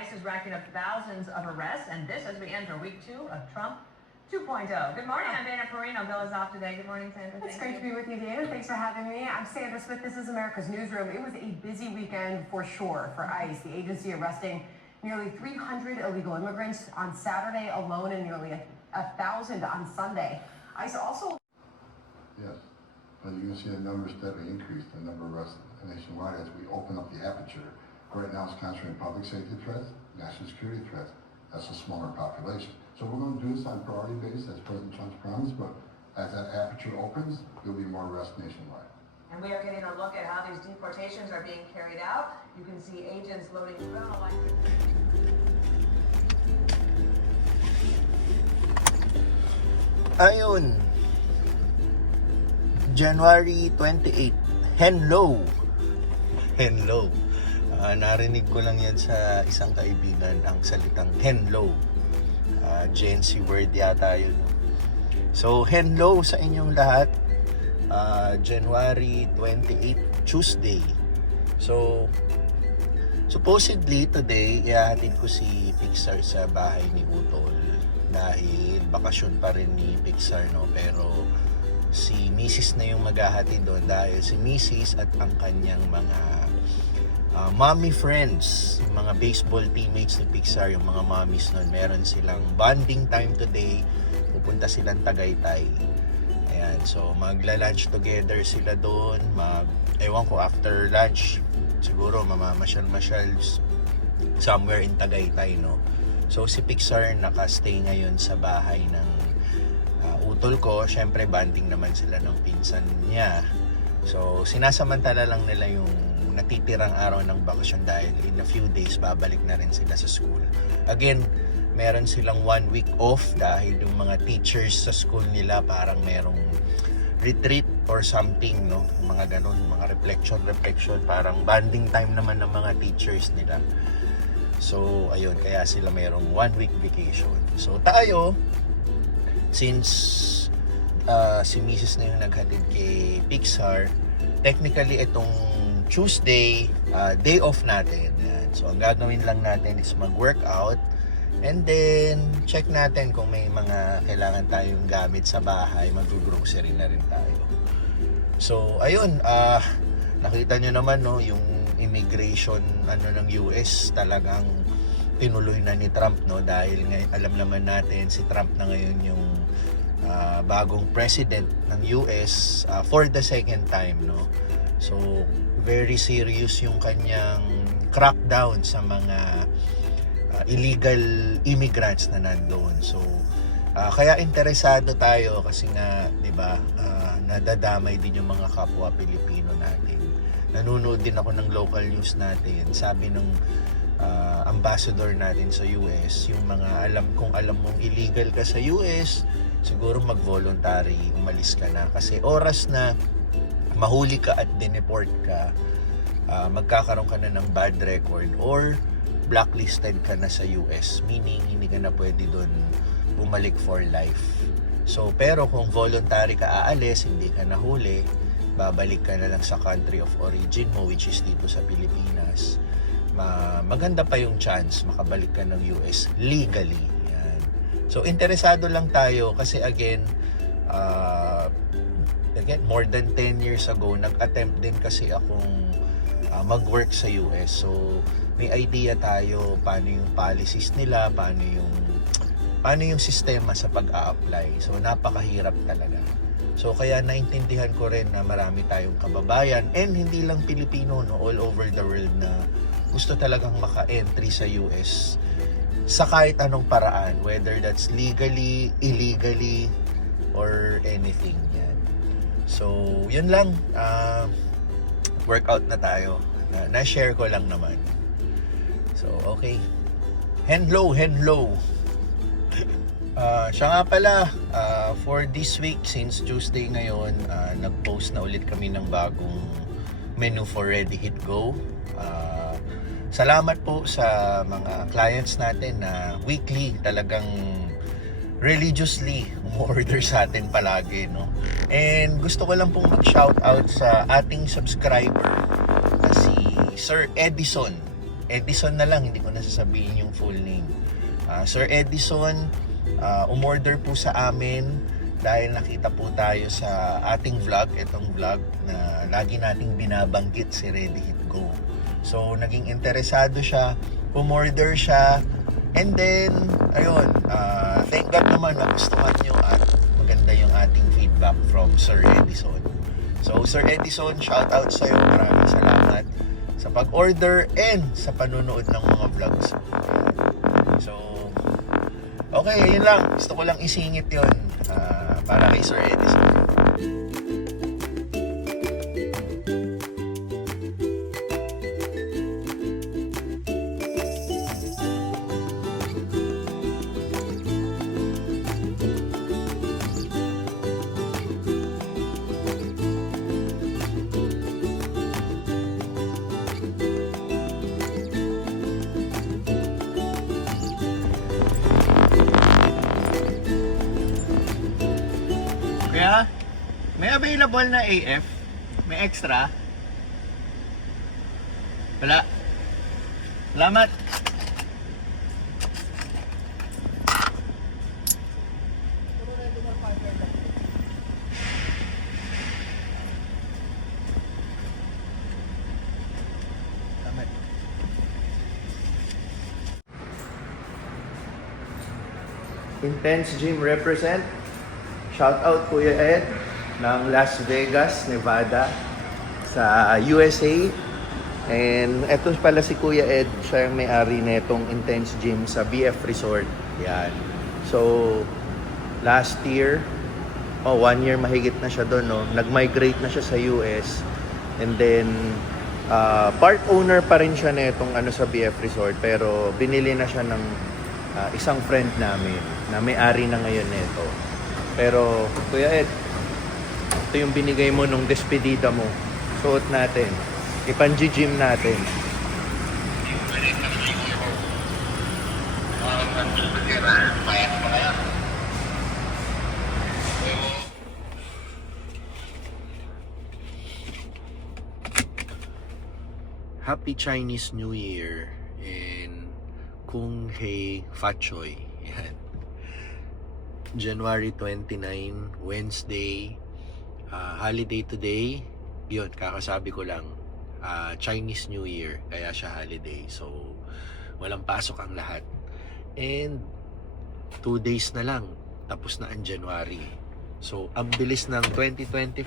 ICE is racking up thousands of arrests, and this as we enter week 2 of Trump 2.0. Good morning, I'm Dana Perino. Bill is off today. Good morning, Sandra. It's great to be with you, Dana. Thanks for having me. I'm Sandra Smith. This is America's Newsroom. It was a busy weekend for sure for ICE. The agency arresting nearly 300 illegal immigrants on Saturday alone and nearly 1,000 on Sunday. ICE also... Yes, but you're going to see the numbers steadily increase, the number of arrests nationwide as we open up the aperture. Right now it's concentrating public safety threats, national security threats. That's a smaller population. So we're going to do this on a priority basis, as President Trump's promised, but as that aperture opens, there'll be more arrests nationwide. And we are getting a look at how these deportations are being carried out. You can see agents loading criminal license. Ayun, January 28, Henlo. Narinig ko lang yan sa isang kaibigan ang salitang Henlo. Gen Z word yata yun. So, Henlo sa inyong lahat. January 28, Tuesday. So, supposedly today, ihahatid ko si Pixar sa bahay ni Utol dahil bakasyon pa rin ni Pixar, no? Pero si Mrs. na yung maghahatid doon dahil si Mrs. at ang kanyang mga mommy friends, yung mga baseball teammates ni Pixar, yung mga mommies nun, meron silang bonding time today. Pupunta silang Tagaytay. Ayan, so magla-lunch together sila doon. Ewan ko, after lunch siguro mamamasyal-masyal somewhere in Tagaytay, no? So si Pixar nakastay ngayon sa bahay ng utol ko. Syempre bonding naman sila ng pinsan niya. So sinasamantala lang nila yung natitirang araw ng bakasyon dahil in a few days babalik na rin sila sa school. Again, meron silang 1 week off dahil yung mga teachers sa school nila parang merong retreat or something, no? Mga ganun, mga reflection, parang bonding time naman ng mga teachers nila. So, ayun, kaya sila mayroong 1 week vacation. So, tayo, since si Mrs. na yung naghatid kay Pixar, technically itong Tuesday, day off natin. Yan. So, ang gagawin lang natin is mag-workout and then check natin kung may mga kailangan tayong gamit sa bahay. Mag-grocery na rin tayo. So, ayun, nakita nyo naman, no, yung immigration ng US talagang tinuloy na ni Trump, no, dahil alam naman natin si Trump na ngayon yung bagong president ng US for the second time, no. So very serious yung kanyang crackdown sa mga illegal immigrants na nandoon. So kaya interesado tayo kasi nga, 'di ba, nadadamay din yung mga kapwa Pilipino natin. Nanonood din ako ng local news natin. Sabi ng ambassador natin sa US, yung mga alam mong illegal ka sa US, siguro mag-voluntary umalis ka na kasi oras na mahuli ka at dineport ka, magkakaroon ka na ng bad record or blacklisted ka na sa US, meaning hindi ka na pwede doon bumalik for life. So pero kung voluntary ka aalis, hindi ka nahuli, babalik ka na lang sa country of origin mo, which is dito sa Pilipinas. Maganda pa yung chance makabalik ka ng US legally. Yan. So interesado lang tayo kasi again more than 10 years ago nag-attempt din kasi akong mag-work sa US. So may idea tayo paano yung policies nila, paano yung sistema sa pag-a-apply. So napakahirap talaga. So kaya naintindihan ko rin na marami tayong kababayan and hindi lang Pilipino, no, all over the world na gusto talagang maka-entry sa US sa kahit anong paraan, whether that's legally, illegally, or anything. Yan. So yun lang, workout na tayo. Na-share ko lang naman. So okay, Henlo. Siya nga pala, for this week, since Tuesday ngayon, nag-post na ulit kami ng bagong menu for Ready Hit Go. Salamat po sa mga clients natin na weekly talagang religiously umorder sa atin palagi, no? And gusto ko lang pong mag-shoutout sa ating subscriber na si Sir Edison Edison na lang, hindi ko na sasabihin yung full name. Sir Edison, umorder po sa amin dahil nakita po tayo sa ating vlog, itong vlog na lagi nating binabanggit si Ready Hit Go. So naging interesado siya, umorder siya, and then ayun, thank God naman nagustuhan nyo at maganda yung ating feedback from Sir Edison. So Sir Edison, shout out sa'yo, maraming salamat sa pag-order and sa panonood ng mga vlogs. So okay, yun lang, gusto ko lang isingit yun para kay Sir Edison. Kaya, may available na AF? May extra? Wala. Salamat. Salamat. Intense Gym represent. Shout out Kuya Ed ng Las Vegas, Nevada sa USA. And eto pala si Kuya Ed, siya yung may-ari netong Intense Gym sa BF Resort. Yan. So last year, 1 year mahigit na siya doon, no? Nag-migrate na siya sa US. And then part owner pa rin siya netong sa BF Resort, pero binili na siya ng isang friend namin na may-ari na ngayon neto. Pero, Kuya Ed, ito yung binigay mo nung despedida mo. Suot natin. Ipanji-gym natin. Happy Chinese New Year and Kung Hei Fat Choi. Yan. January 29, Wednesday, holiday today. Yun, kakasabi ko lang, Chinese New Year, kaya siya holiday. So, walang pasok ang lahat. And 2 days na lang, tapos na ang January. So, ang bilis ng 2025,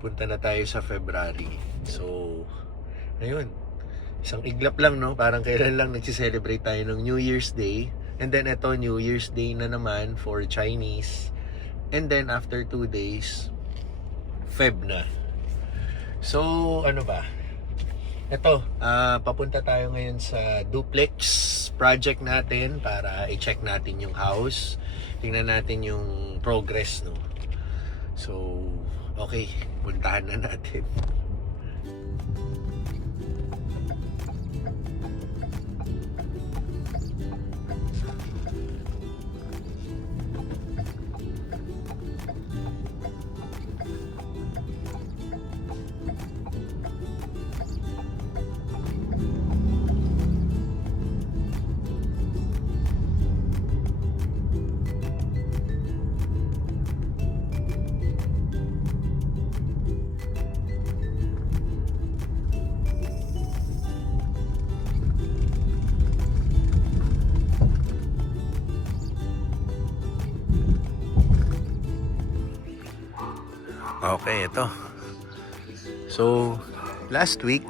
punta na tayo sa February. So, ayun, isang iglap lang, no? Parang kailan lang nagsiselebrate tayo ng New Year's Day. And then ito, New Year's Day na naman for Chinese. And then after 2 days, Feb na. So, ano ba? Ito, papunta tayo ngayon sa duplex project natin para i-check natin yung house. Tingnan natin yung progress, no? So, okay, puntahan na natin. Okay, ito. So, last week,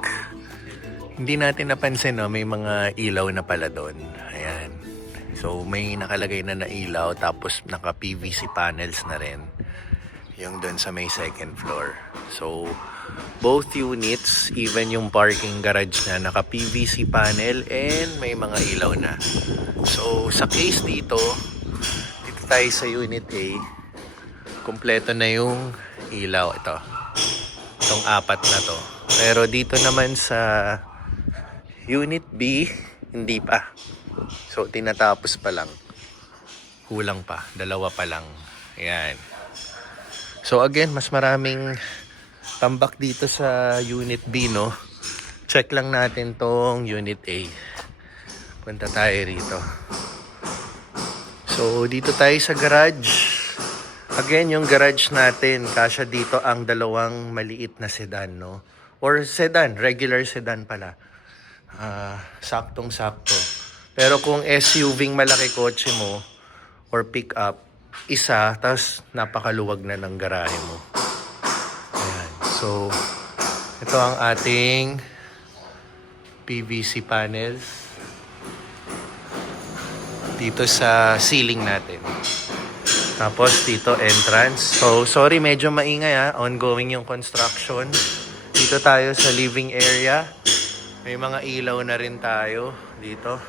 hindi natin napansin, no, may mga ilaw na pala doon. Ayan. So, may nakalagay na ilaw, tapos naka-PVC panels na rin. Yung doon sa may second floor. So, both units, even yung parking garage na, naka-PVC panel and may mga ilaw na. So, sa case dito tayo sa Unit A, kumpleto na yung ilaw. Itong 4 na to. Pero dito naman sa Unit B, hindi pa. So, tinatapos pa lang. Kulang pa. 2 pa lang. Ayan. So, again, mas maraming tambak dito sa Unit B, no? check lang natin tong Unit A. Punta tayo rito. So, dito tayo sa garage. Again, yung garage natin, kasya dito ang dalawang maliit na sedan, no? Or sedan, regular sedan pala. Saktong-sakto. Pero kung SUV malaki kotse mo, or pick up, isa, tapos napakaluwag na ng garahe mo. Ayan. So, ito ang ating PVC panels dito sa ceiling natin. Tapos dito entrance. So sorry, medyo maingay ongoing yung construction. Dito tayo sa living area. May mga ilaw na rin tayo dito.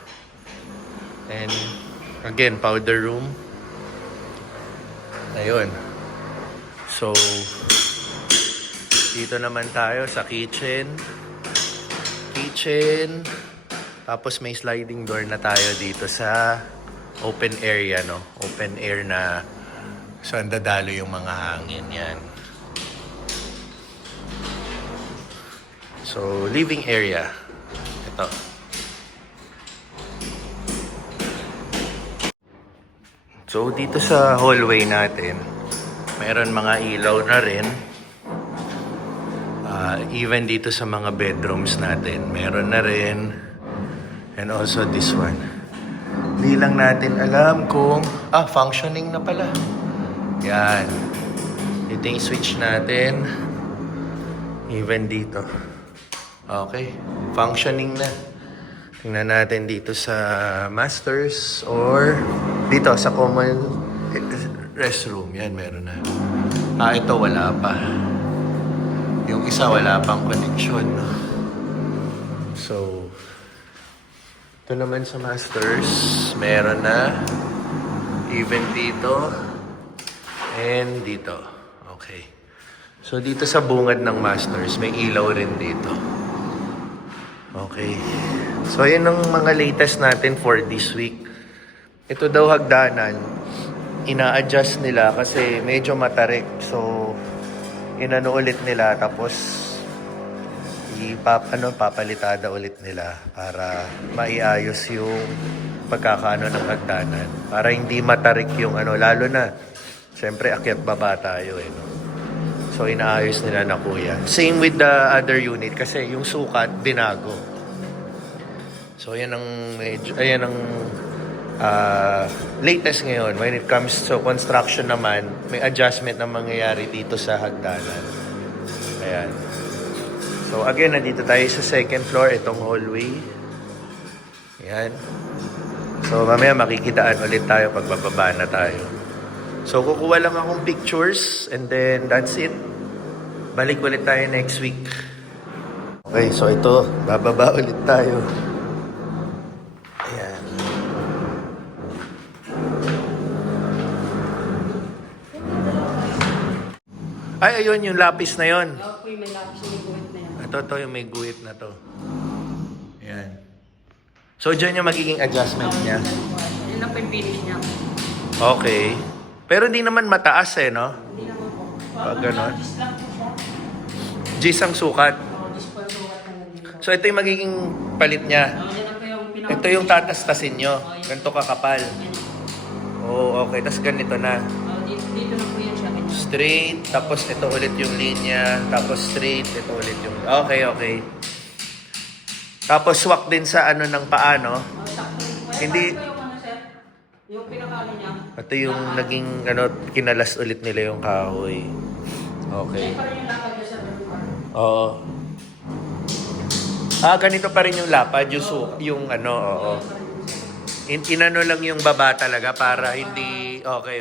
And again, powder room. Ayun. So dito naman tayo sa kitchen. Tapos may sliding door na tayo dito sa open area, no? Open air na saan dadalo yung mga hangin yan. So, living area. Ito. So, dito sa hallway natin, mayroon mga ilaw na rin. Even dito sa mga bedrooms natin, meron na rin. And also this one. Hindi lang natin alam kung... functioning na pala. Yan. Ito yung switch natin. Even dito. Okay. Functioning na. Tingnan natin dito sa masters or dito sa common restroom. Yan, meron na. Ito wala pa. Yung isa wala pang connection. So, ito naman sa masters, meron na. Even dito. And dito. Okay. So, dito sa bungad ng masters, may ilaw rin dito. Okay. So, yun ang mga latest natin for this week. Ito daw hagdanan. Ina-adjust nila kasi medyo matarik. So, inano ulit nila tapos papalitada ulit nila para maiayos yung pagkakaano ng hagdanan para hindi matarik yung lalo na syempre akyat baba tayo no? So inaayos nila na kuya. Same with the other unit kasi yung sukat binago. So yan ang latest ngayon when it comes to construction naman, may adjustment na mangyayari dito sa hagdanan. Ayan. So again, nandito tayo sa second floor, itong hallway. Ayan. So mamaya makikitaan ulit tayo pag bababa na tayo. So kukuha lang akong pictures and then that's it. Balik ulit tayo next week. Okay, so ito, bababa ulit tayo. Ay, ayun, yung lapis na yun. Ako yung may lapis na may guhit na yan. Ito, yung may guhit na to. Ayan. So, dyan yung magiging adjustment niya. Yun lang po yung finish niya. Okay. Pero hindi naman mataas no? Hindi naman po. Pag ganon. Gis lang po siya. Gis ang sukat. Gis po yung sukat na nandito. So, ito yung magiging palit niya. Yan lang po yung pinaka... Ito yung tatastasin nyo. Ganito kakapal. Oh, okay. Tapos ganito na. Dito na po yan siya. Straight, tapos ito ulit yung linya, tapos straight, ito ulit yung... Okay. Tapos swak din sa ng paa, no? Hindi... Yung pinakano niya. Ito yung naging, kinalas ulit nila yung kahoy. Okay. Siya pa rin yung lakad niya sa balikan. Oo. Ganito pa rin yung lapad, yung oo. Inano lang yung baba talaga para hindi... Okay.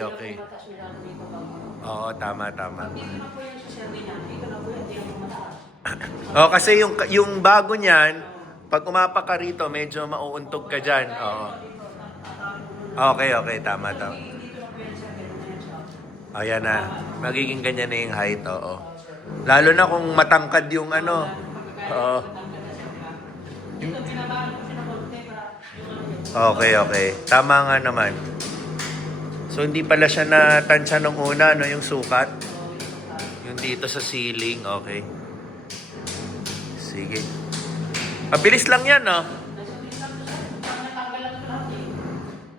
Oo, tama. Dito na po yan sa survey niya. Dito na po yan. Dito na mataas. Oh, kasi yung bago niyan, pag umapak ka rito, medyo mauuntog ka dyan. Oo. Okay, tama. Ayan na. Magiging ganyan na yung height, oo. Lalo na kung matangkad yung Oo. Dito binabahan ko siya ng konti para Okay. Tama nga naman. So, hindi pala siya natansya nung una, yung sukat. Yung dito sa ceiling, okay. Sige. Mabilis lang yan, no? Nasa bilis lang ito, sir. Natanggal lang ito lahat eh.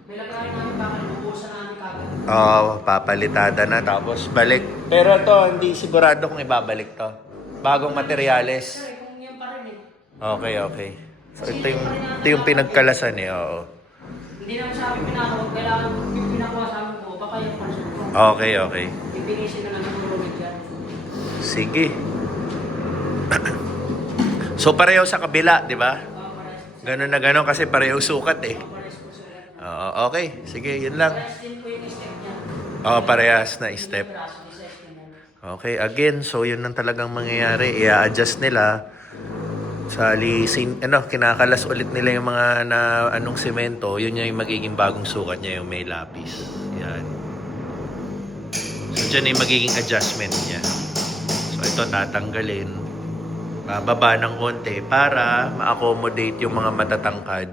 May lagayin namin baka inubusan namin kagad. Oo, papalitada na tapos balik. Pero to, hindi sigurado kung ibabalik to. Bagong materyales. Sir, kung yan pa rin eh. Okay, okay. So ito yung pinagkalasan eh, oo. Hindi naman sa amin pinakawag. Kailangan yung pinakuha sa amin ko. Baka yung pansin ko. Okay, okay. Ipinisin na lang yung rumit yan. Sige. So pareho sa kabila, di ba? Ganun na ganun kasi pareho sukat eh. Pares po sir. Oo, okay. Sige, yun lang. Pares din po yung step niya. Oo, parehas na step. Braso, isa step niya. Okay, again, so yun ang talagang mangyayari. I-adjust nila. Sali, kinakalas ulit nila yung mga na anong semento. Yun yung magiging bagong sukat niya, yung may lapis. Yan. So dyan yung magiging adjustment niya. So ito tatanggalin. Bababa ng konti para ma-accommodate yung mga matatangkad.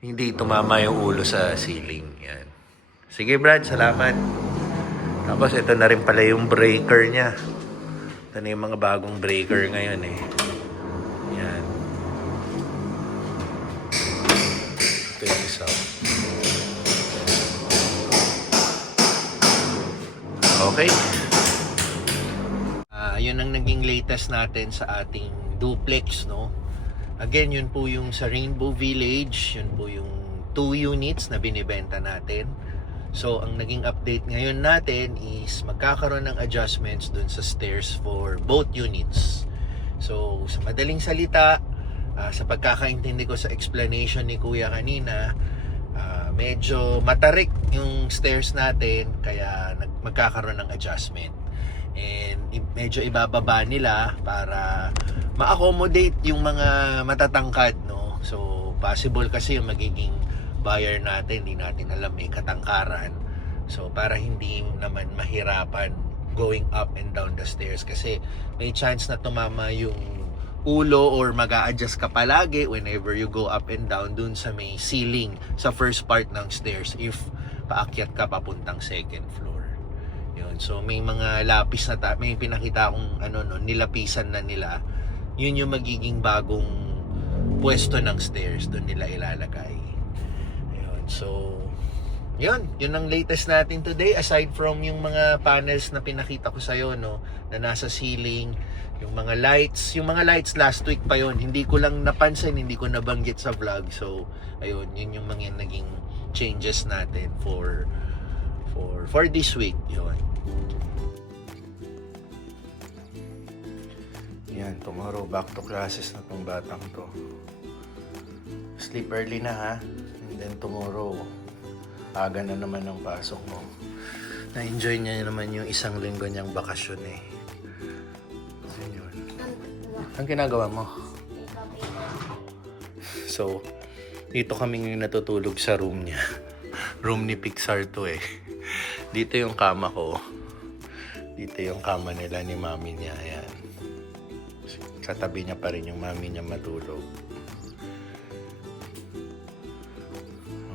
Hindi tumama yung ulo sa ceiling. Yan. Sige Brad, salamat. Tapos ito na rin pala yung breaker niya. Ito na yung mga bagong breaker ngayon eh. Yan. Ito yung isa. Okay. Yun ang naging latest natin sa ating duplex, no? Again, yun po yung sa Rainbow Village. Yun po yung 2 units na binibenta natin. So, ang naging update ngayon natin is magkakaroon ng adjustments dun sa stairs for both units. So, sa madaling salita, sa pagkakaintindi ko sa explanation ni Kuya kanina, medyo matarik yung stairs natin, kaya magkakaroon ng adjustment. And medyo ibababa nila para ma-accommodate yung mga matatangkad, no? So, possible kasi yung magiging buyer natin, hindi natin alam, may katangkaran. So, para hindi naman mahirapan going up and down the stairs kasi may chance na tumama yung ulo or mag-a-adjust ka palagi whenever you go up and down dun sa may ceiling sa first part ng stairs if paakyat ka papuntang second floor. Yun. So may mga lapis na may pinakita akong nilapisan na nila. Yun yung magiging bagong pwesto ng stairs, doon nila ilalagay. Ayun. So yun ang latest natin today aside from yung mga panels na pinakita ko sa iyo, no, na nasa ceiling, yung mga lights last week pa yon, hindi ko lang napansin, hindi ko nabanggit sa vlog. So ayun, yun yung mga naging changes natin for this week. Yun. Yan, tomorrow back to classes na tong batang to. Sleep early na ha. And then tomorrow aga na naman ang pasok mo. Na-enjoy niya naman yung isang linggo niyang bakasyon eh. Yun. Ang ginagawa mo? So, dito kami ngayon natutulog sa room niya. Room ni Pixar to eh. Dito yung kama ko. Dito yung kama nila ni mami niya. Ayan. Katabi niya pa rin yung mami niya matulog.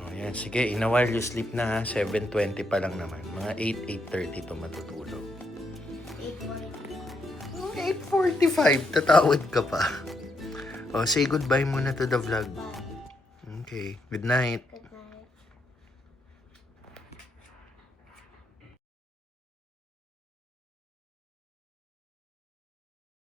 Ayan, sige, in a while you sleep na ha. 7:20 pa lang naman. Mga 8:30 to matutulog. 8:45. Tatawad ka pa. Oh, say goodbye muna to the vlog. Okay, good night.